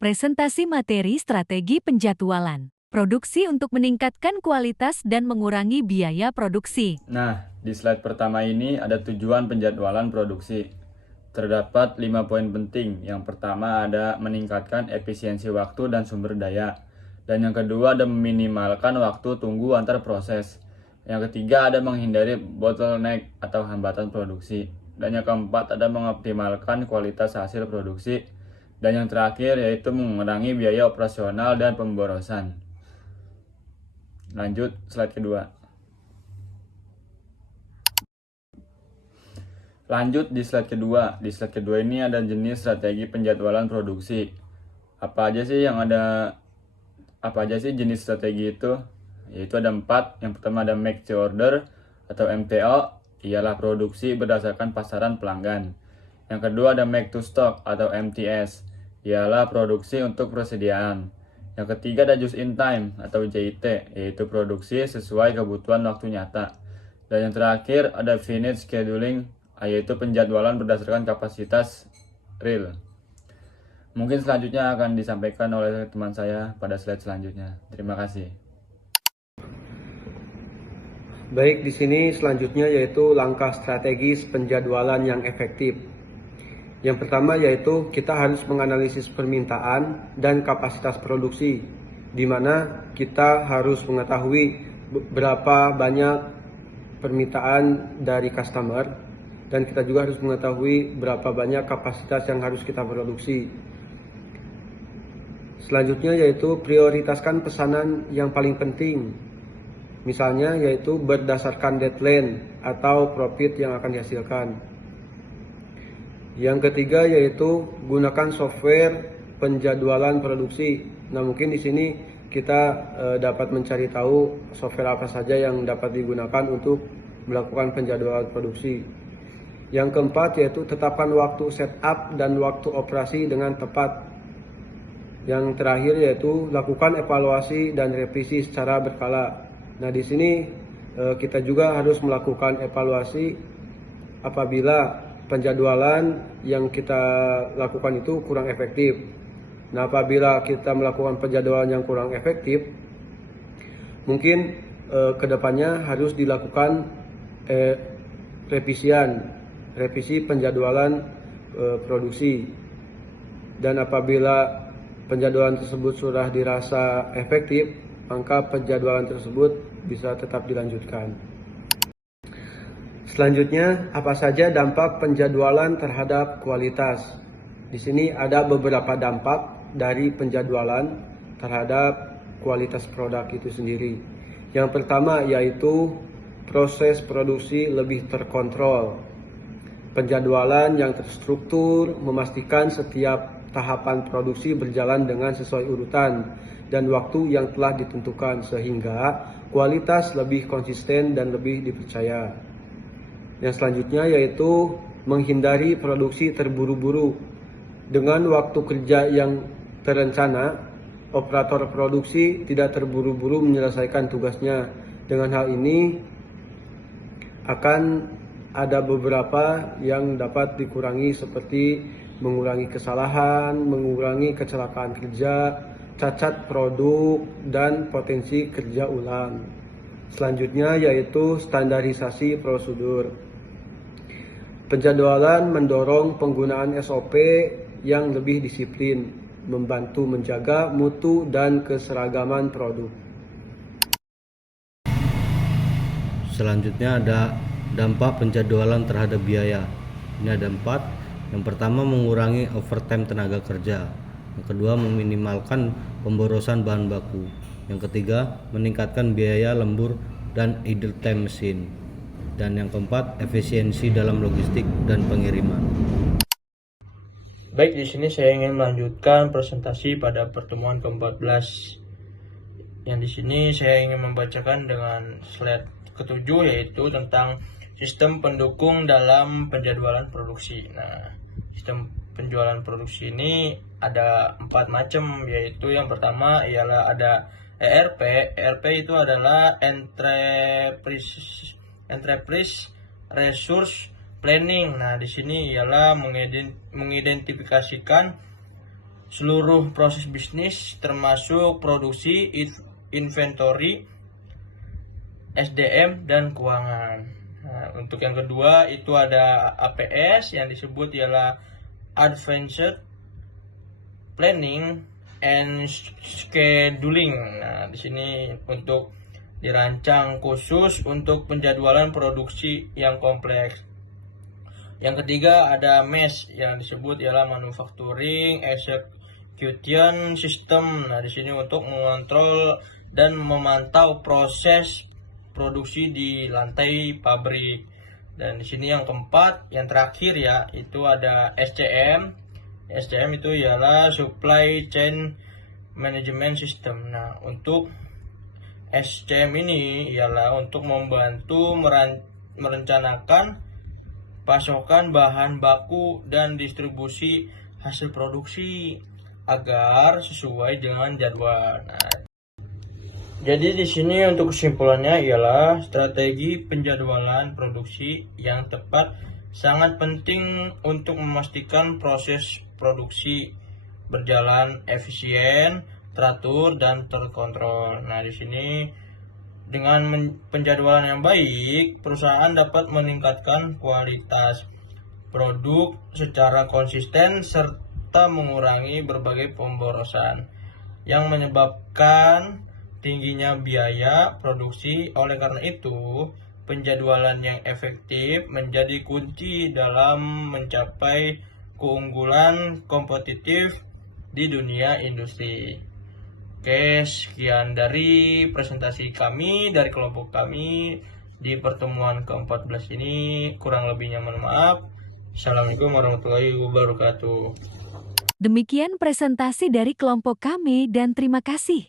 Presentasi materi strategi penjadwalan produksi untuk meningkatkan kualitas dan mengurangi biaya produksi. Nah, di slide pertama ini ada tujuan penjadwalan produksi. Terdapat 5 poin penting. Yang pertama ada meningkatkan efisiensi waktu dan sumber daya. Dan yang kedua ada meminimalkan waktu tunggu antar proses. Yang ketiga ada menghindari bottleneck atau hambatan produksi. Dan yang keempat ada mengoptimalkan kualitas hasil produksi. Dan yang terakhir yaitu mengurangi biaya operasional dan pemborosan. Lanjut slide kedua. Lanjut di slide kedua. Di slide kedua ini ada jenis strategi penjadwalan produksi. Apa aja sih jenis strategi itu? Yaitu ada 4. Yang pertama ada make to order atau MTO, ialah produksi berdasarkan pasaran pelanggan. Yang kedua ada make to stock atau MTS, ialah produksi untuk persediaan. Yang ketiga ada just in time atau JIT, yaitu produksi sesuai kebutuhan waktu nyata. Dan yang terakhir ada finite scheduling, yaitu penjadwalan berdasarkan kapasitas real. Mungkin selanjutnya akan disampaikan oleh teman saya pada slide selanjutnya. Terima kasih. Baik, di sini selanjutnya yaitu langkah strategis penjadwalan yang efektif. Yang pertama yaitu kita harus menganalisis permintaan dan kapasitas produksi, di mana kita harus mengetahui berapa banyak permintaan dari customer, dan kita juga harus mengetahui berapa banyak kapasitas yang harus kita produksi. Selanjutnya yaitu prioritaskan pesanan yang paling penting. Misalnya yaitu berdasarkan deadline atau profit yang akan dihasilkan. Yang ketiga yaitu gunakan software penjadwalan produksi. Nah, mungkin di sini kita dapat mencari tahu software apa saja yang dapat digunakan untuk melakukan penjadwalan produksi. Yang keempat yaitu tetapkan waktu setup dan waktu operasi dengan tepat. Yang terakhir yaitu lakukan evaluasi dan revisi secara berkala. Nah, di sini kita juga harus melakukan evaluasi apabila penjadwalan yang kita lakukan itu kurang efektif. Nah, apabila kita melakukan penjadwalan yang kurang efektif, mungkin kedepannya harus dilakukan revisi penjadwalan produksi. Dan apabila penjadwalan tersebut sudah dirasa efektif, maka penjadwalan tersebut bisa tetap dilanjutkan. Selanjutnya, apa saja dampak penjadwalan terhadap kualitas? Di sini ada beberapa dampak dari penjadwalan terhadap kualitas produk itu sendiri. Yang pertama yaitu proses produksi lebih terkontrol. Penjadwalan yang terstruktur memastikan setiap tahapan produksi berjalan dengan sesuai urutan dan waktu yang telah ditentukan, sehingga kualitas lebih konsisten dan lebih dipercaya. Yang selanjutnya yaitu menghindari produksi terburu-buru. Dengan waktu kerja yang terencana, operator produksi tidak terburu-buru menyelesaikan tugasnya. Dengan hal ini akan ada beberapa yang dapat dikurangi, seperti mengurangi kesalahan, mengurangi kecelakaan kerja, cacat produk, dan potensi kerja ulang. Selanjutnya yaitu standarisasi prosedur. Penjadwalan mendorong penggunaan SOP yang lebih disiplin, membantu menjaga mutu dan keseragaman produk. Selanjutnya ada dampak penjadwalan terhadap biaya. Ini ada 4. Yang pertama, mengurangi overtime tenaga kerja. Yang kedua, meminimalkan pemborosan bahan baku. Yang ketiga, meningkatkan biaya lembur dan idle time mesin. Dan yang keempat, efisiensi dalam logistik dan pengiriman. Baik, di sini saya ingin melanjutkan presentasi pada pertemuan ke-14. Yang di sini saya ingin membacakan dengan slide ke-7, yaitu tentang sistem pendukung dalam penjadwalan produksi. Nah, sistem penjualan produksi ini ada 4 macam, yaitu yang pertama ialah ada ERP. ERP itu adalah Enterprise Resource Planning. Nah, di sini ialah mengidentifikasikan seluruh proses bisnis termasuk produksi, inventory, SDM, dan keuangan. Nah, untuk yang kedua itu ada APS yang disebut ialah Advanced Planning and Scheduling. Nah, di sini untuk dirancang khusus untuk penjadwalan produksi yang kompleks. Yang ketiga ada MES yang disebut ialah Manufacturing Execution System. Nah, di sini untuk mengontrol dan memantau proses produksi di lantai pabrik. Dan di sini yang keempat, yang terakhir ya, itu ada SCM. SCM itu ialah Supply Chain Management System. Nah, untuk SCM ini ialah untuk membantu merencanakan pasokan bahan baku dan distribusi hasil produksi agar sesuai dengan jadwal. Nah, jadi di sini untuk kesimpulannya ialah strategi penjadwalan produksi yang tepat sangat penting untuk memastikan proses produksi berjalan efisien, teratur, dan terkontrol. Nah, di sini dengan penjadwalan yang baik, perusahaan dapat meningkatkan kualitas produk secara konsisten serta mengurangi berbagai pemborosan yang menyebabkan tingginya biaya produksi. Oleh karena itu, penjadwalan yang efektif menjadi kunci dalam mencapai keunggulan kompetitif di dunia industri. Oke, sekian dari presentasi kami, dari kelompok kami di pertemuan ke-14 ini. Kurang lebihnya mohon maaf. Assalamualaikum warahmatullahi wabarakatuh. Demikian presentasi dari kelompok kami dan terima kasih.